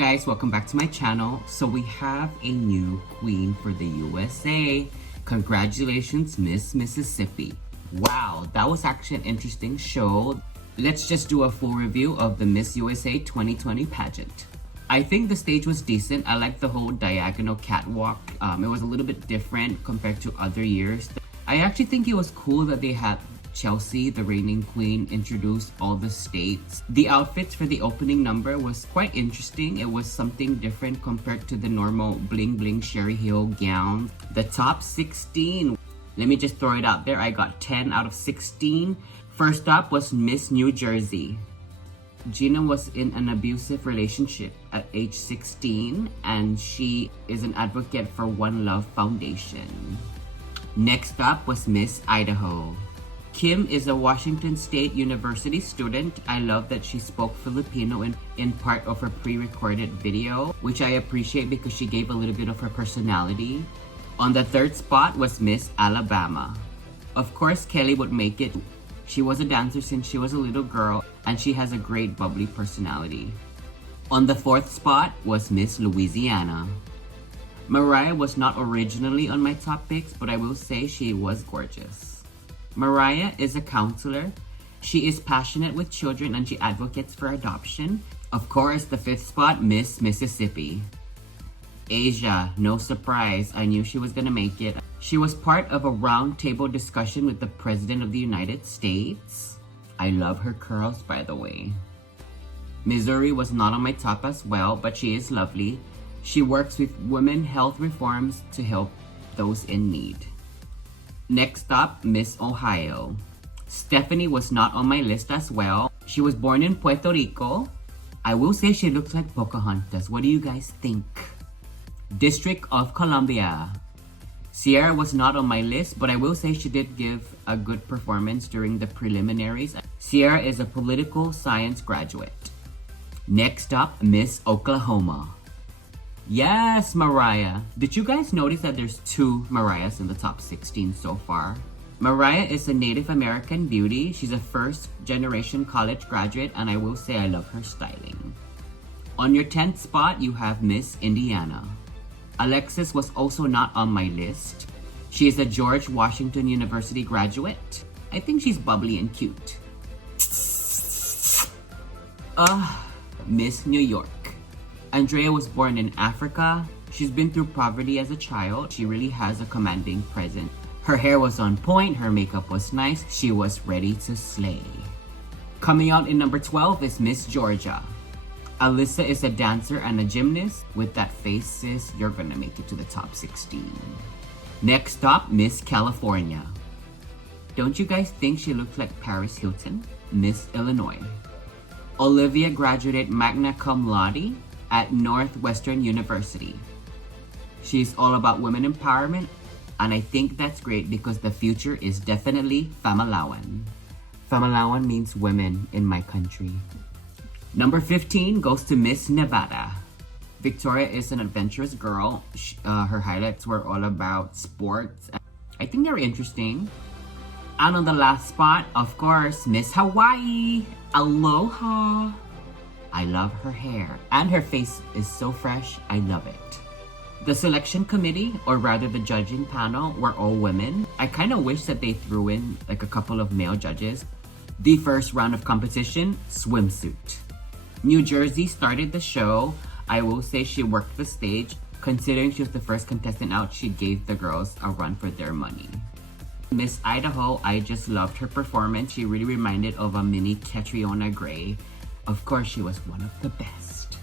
guys, welcome back to my channel. So we have a new queen for the USA. Congratulations, Miss Mississippi. Wow, that was actually an interesting show. Let's just do a full review of the Miss USA 2020 pageant. I think the stage was decent. I liked the whole diagonal catwalk. It was a little bit different compared to other years. I actually think it was cool that they had Chelsea, the reigning queen, introduce all the states. The outfits for the opening number was quite interesting. It was something different compared to the normal bling bling Sherry Hill gown. The top 16, let me just throw it out there. I got 10 out of 16. First up was Miss New Jersey. Gina was in an abusive relationship at age 16 and she is an advocate for One Love Foundation. Next up was Miss Idaho. Kim is a Washington State University student. I love that she spoke Filipino in part of her pre-recorded video, which I appreciate because she gave a little bit of her personality. On the third spot was Miss Alabama. Of course, Kelly would make it. She was a dancer since she was a little girl, and she has a great bubbly personality. On the fourth spot was Miss Louisiana. Mariah was not originally on my top picks, but I will say she was gorgeous. Mariah is a counselor. She is passionate with children and she advocates for adoption. Of course, the fifth spot, Miss Mississippi. Asia, no surprise, I knew she was gonna make it. She was part of a roundtable discussion with the President of the United States. I love her curls, by the way. Missouri was not on my top as well, but she is lovely. She works with women health reforms to help those in need. Next up, Miss Ohio. Stephanie was not on my list as well. She was born in Puerto Rico. I will say she looks like Pocahontas. What do you guys think? District of Columbia. Sierra was not on my list, but I will say she did give a good performance during the preliminaries. Sierra is a political science graduate. Next up, Miss Oklahoma. Yes, Mariah. Did you guys notice that there's two Mariahs in the top 16 so far? Mariah is a Native American beauty. She's a first-generation college graduate, and I will say I love her styling. On your 10th spot, you have Miss Indiana. Alexis was also not on my list. She is a George Washington University graduate. I think she's bubbly and cute. Miss New York. Andrea was born in Africa. She's been through poverty as a child. She really has a commanding presence. Her hair was on point, her makeup was nice. She was ready to slay. Coming out in number 12 is Miss Georgia. Alyssa is a dancer and a gymnast. With that face, sis, you're gonna make it to the top 16. Next up, Miss California. Don't you guys think she looks like Paris Hilton? Miss Illinois. Olivia graduated magna cum laude at Northwestern University. She's all about women empowerment, and I think that's great because the future is definitely Famalawan. Famalawan means women in my country. Number 15 goes to Miss Nevada. Victoria is an adventurous girl. Her highlights were all about sports. I think they're interesting. And on the last spot, of course, Miss Hawaii. Aloha. I love her hair and her face is so fresh. I love it. The selection committee, or rather the judging panel, were all women. I kind of wish that they threw in like a couple of male judges. The first round of competition, swimsuit. New Jersey started the show. I will say she worked the stage. Considering she was the first contestant out, she gave the girls a run for their money. Miss Idaho, I just loved her performance. She really reminded of a mini Catriona Gray. Of course, she was one of the best.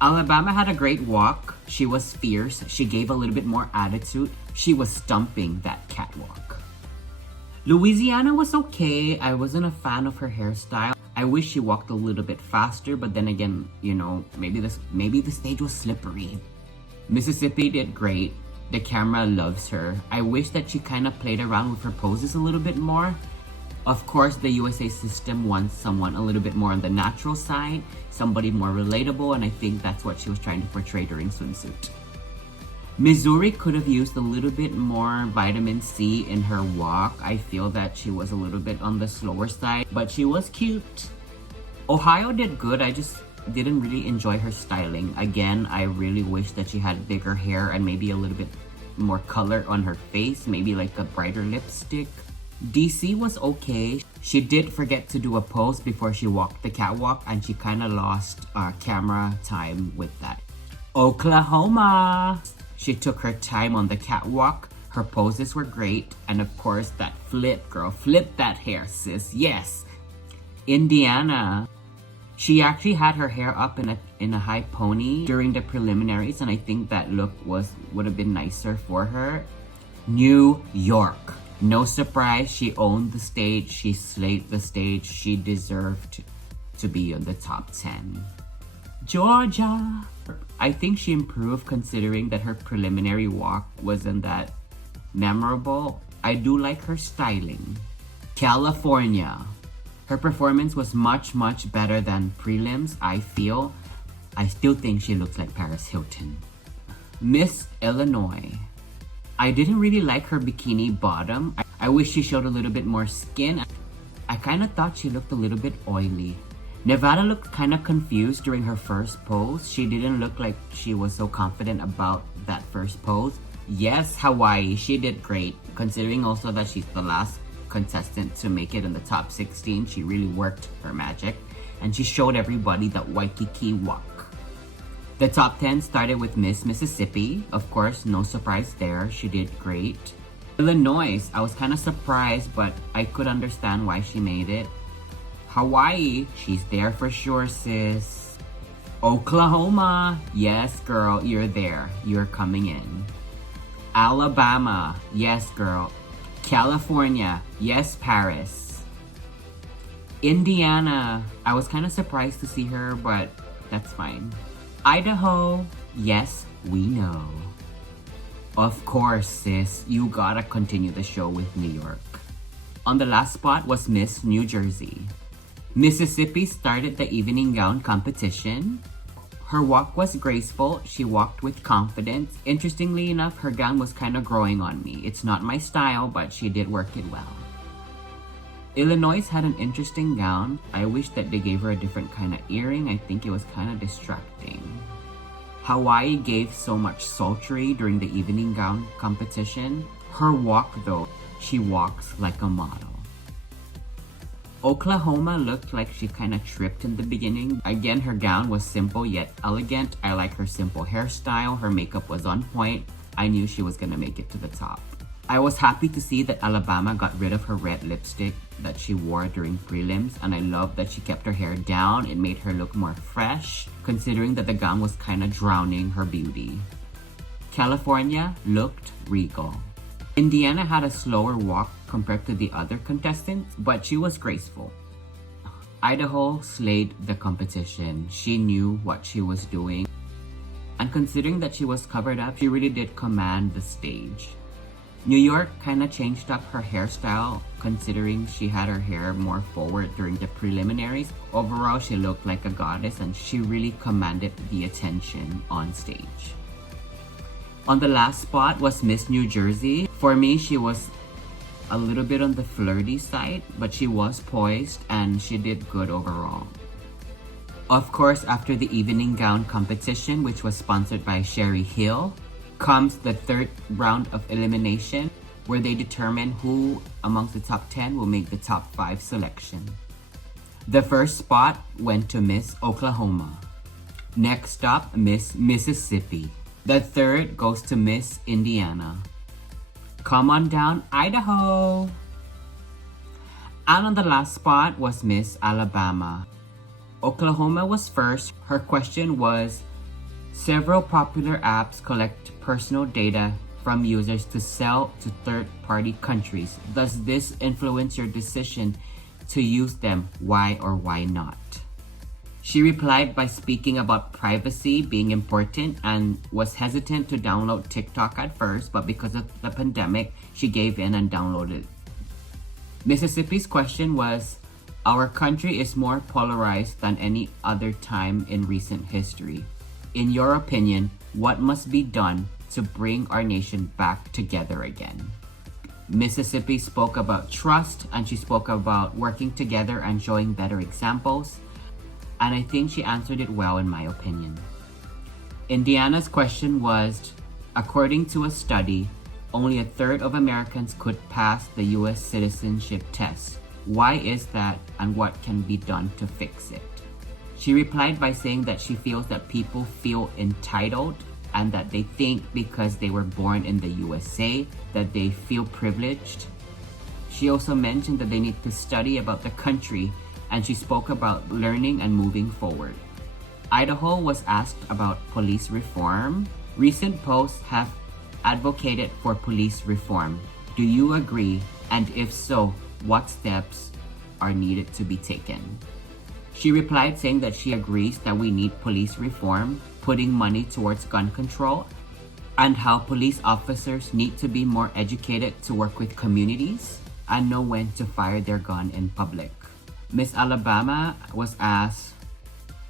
Alabama had a great walk. She was fierce. She gave a little bit more attitude. She was stumping that catwalk. Louisiana was okay. I wasn't a fan of her hairstyle. I wish she walked a little bit faster, but then again, you know, maybe the stage was slippery. Mississippi did great. The camera loves her. I wish that she kind of played around with her poses a little bit more. Of course, the USA system wants someone a little bit more on the natural side, somebody more relatable, and I think that's what she was trying to portray during Swimsuit. Missouri could have used a little bit more vitamin C in her walk. I feel that she was a little bit on the slower side, but she was cute. Ohio did good. I just didn't really enjoy her styling. Again, I really wish that she had bigger hair and maybe a little bit more color on her face, maybe like a brighter lipstick. DC was okay. She did forget to do a pose before she walked the catwalk, and she kind of lost camera time with that. Oklahoma! She took her time on the catwalk. Her poses were great, and of course that flip, girl. Flip that hair, sis. Yes. Indiana. She actually had her hair up in a high pony during the preliminaries, and I think that look would have been nicer for her. New York. No surprise, she owned the stage, she slayed the stage, she deserved to be on the top 10. Georgia. I think she improved considering that her preliminary walk wasn't that memorable. I do like her styling. California. Her performance was much better than prelims, I feel. I still think she looks like Paris Hilton. Miss Illinois. I didn't really like her bikini bottom. I wish she showed a little bit more skin. I kind of thought she looked a little bit oily. Nevada looked kind of confused during her first pose. She didn't look like she was so confident about that first pose. Yes, Hawaii, she did great. Considering also that she's the last contestant to make it in the top 16, she really worked her magic. And she showed everybody that Waikiki walk. The top 10 started with Miss Mississippi. Of course, no surprise there. She did great. Illinois, I was kind of surprised, but I could understand why she made it. Hawaii, she's there for sure, sis. Oklahoma, yes, girl, you're there. You're coming in. Alabama, yes, girl. California, yes, Paris. Indiana, I was kind of surprised to see her, but that's fine. Idaho, yes, we know. Of course, sis, you gotta continue the show with New York. On the last spot was Miss New Jersey. Mississippi started the evening gown competition. Her walk was graceful. She walked with confidence. Interestingly enough, her gown was kind of growing on me. It's not my style, but she did work it well. Illinois had an interesting gown. I wish that they gave her a different kind of earring. I think it was kind of distracting. Hawaii gave so much sultry during the evening gown competition. Her walk though, she walks like a model. Oklahoma looked like she kind of tripped in the beginning. Again, her gown was simple yet elegant. I like her simple hairstyle. Her makeup was on point. I knew she was gonna make it to the top. I was happy to see that Alabama got rid of her red lipstick that she wore during prelims, and I love that she kept her hair down. It made her look more fresh, considering that the gown was kind of drowning her beauty. California looked regal. Indiana had a slower walk compared to the other contestants, but she was graceful. Idaho slayed the competition. She knew what she was doing. And considering that she was covered up, she really did command the stage. New York kind of changed up her hairstyle considering she had her hair more forward during the preliminaries. Overall, she looked like a goddess and she really commanded the attention on stage. On the last spot was Miss New Jersey. For me, she was a little bit on the flirty side, but she was poised and she did good overall. Of course, after the evening gown competition, which was sponsored by Sherry Hill, comes the third round of elimination, where they determine who amongst the top 10 will make the top 5 selection. The first spot went to Miss Oklahoma. Next up, Miss Mississippi. The third goes to Miss Indiana. Come on down, Idaho. And on the last spot was Miss Alabama. Oklahoma was first. Her question was, several popular apps collect personal data from users to sell to third-party countries. Does this influence your decision to use them? Why or why not? She replied by speaking about privacy being important and was hesitant to download TikTok at first, but because of the pandemic, she gave in and downloaded it. Mississippi's question was, our country is more polarized than any other time in recent history. In your opinion, what must be done to bring our nation back together again? Mississippi spoke about trust and she spoke about working together and showing better examples. and I think she answered it well in my opinion. Indiana's question was, according to a study, only a third of Americans could pass the US citizenship test. Why is that, and what can be done to fix it? She replied by saying that she feels that people feel entitled and that they think because they were born in the USA that they feel privileged. She also mentioned that they need to study about the country, and she spoke about learning and moving forward. Idaho was asked about police reform. Recent posts have advocated for police reform. Do you agree? And if so, what steps are needed to be taken? She replied saying that she agrees that we need police reform, putting money towards gun control, and how police officers need to be more educated to work with communities and know when to fire their gun in public. Miss Alabama was asked,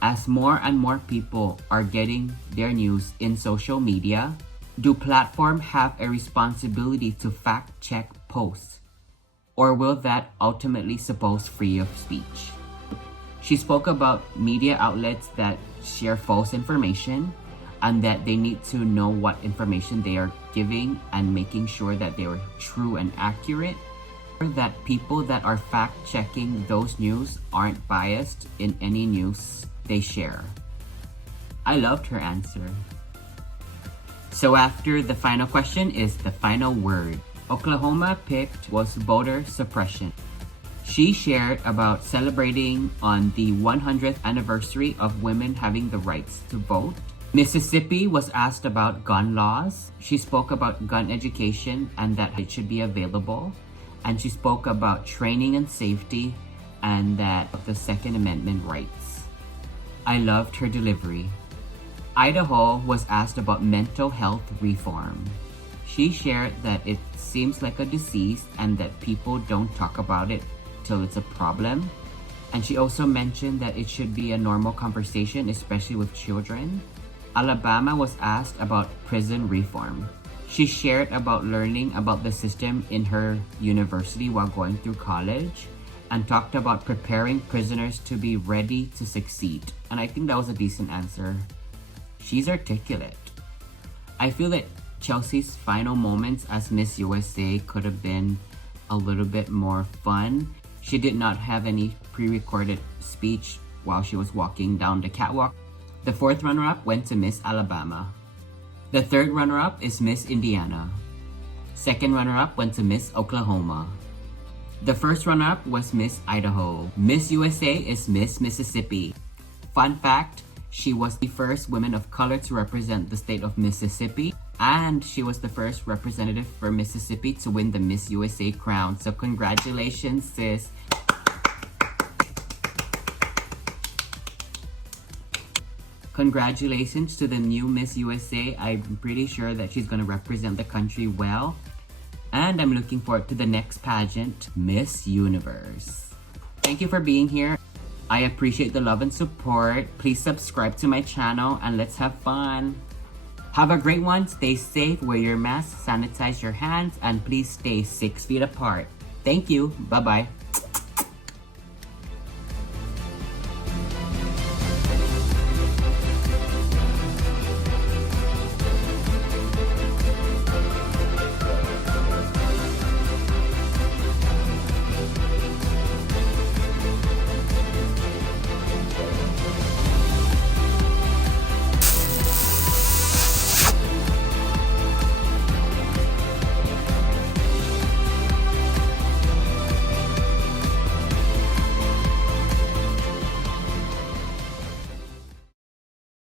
as more and more people are getting their news in social media, do platforms have a responsibility to fact-check posts? Or will that ultimately suppose free of speech? She spoke about media outlets that share false information and that they need to know what information they are giving and making sure that they are true and accurate, or that people that are fact-checking those news aren't biased in any news they share. I loved her answer. So after the final question is the final word. Oklahoma picked was voter suppression. She shared about celebrating on the 100th anniversary of women having the rights to vote. Mississippi was asked about gun laws. She spoke about gun education and that it should be available. And she spoke about training and safety and that of the Second Amendment rights. I loved her delivery. Idaho was asked about mental health reform. She shared that it seems like a disease and that people don't talk about it till it's a problem. And she also mentioned that it should be a normal conversation, especially with children. Alabama was asked about prison reform. She shared about learning about the system in her university while going through college and talked about preparing prisoners to be ready to succeed. And I think that was a decent answer. She's articulate. I feel that Chelsea's final moments as Miss USA could have been a little bit more fun. She did not have any pre-recorded speech while she was walking down the catwalk. The fourth runner-up went to Miss Alabama. The third runner-up is Miss Indiana. Second runner-up went to Miss Oklahoma. The first runner-up was Miss Idaho. Miss USA is Miss Mississippi. Fun fact, she was the first woman of color to represent the state of Mississippi, and she was the first representative for Mississippi to win the Miss USA crown. So congratulations, sis. Congratulations to the new Miss USA. I'm pretty sure that she's going to represent the country well. And I'm looking forward to the next pageant, Miss Universe. Thank you for being here. I appreciate the love and support. Please subscribe to my channel and let's have fun. Have a great one. Stay safe, wear your mask, sanitize your hands, and please stay 6 feet apart. Thank you. Bye-bye.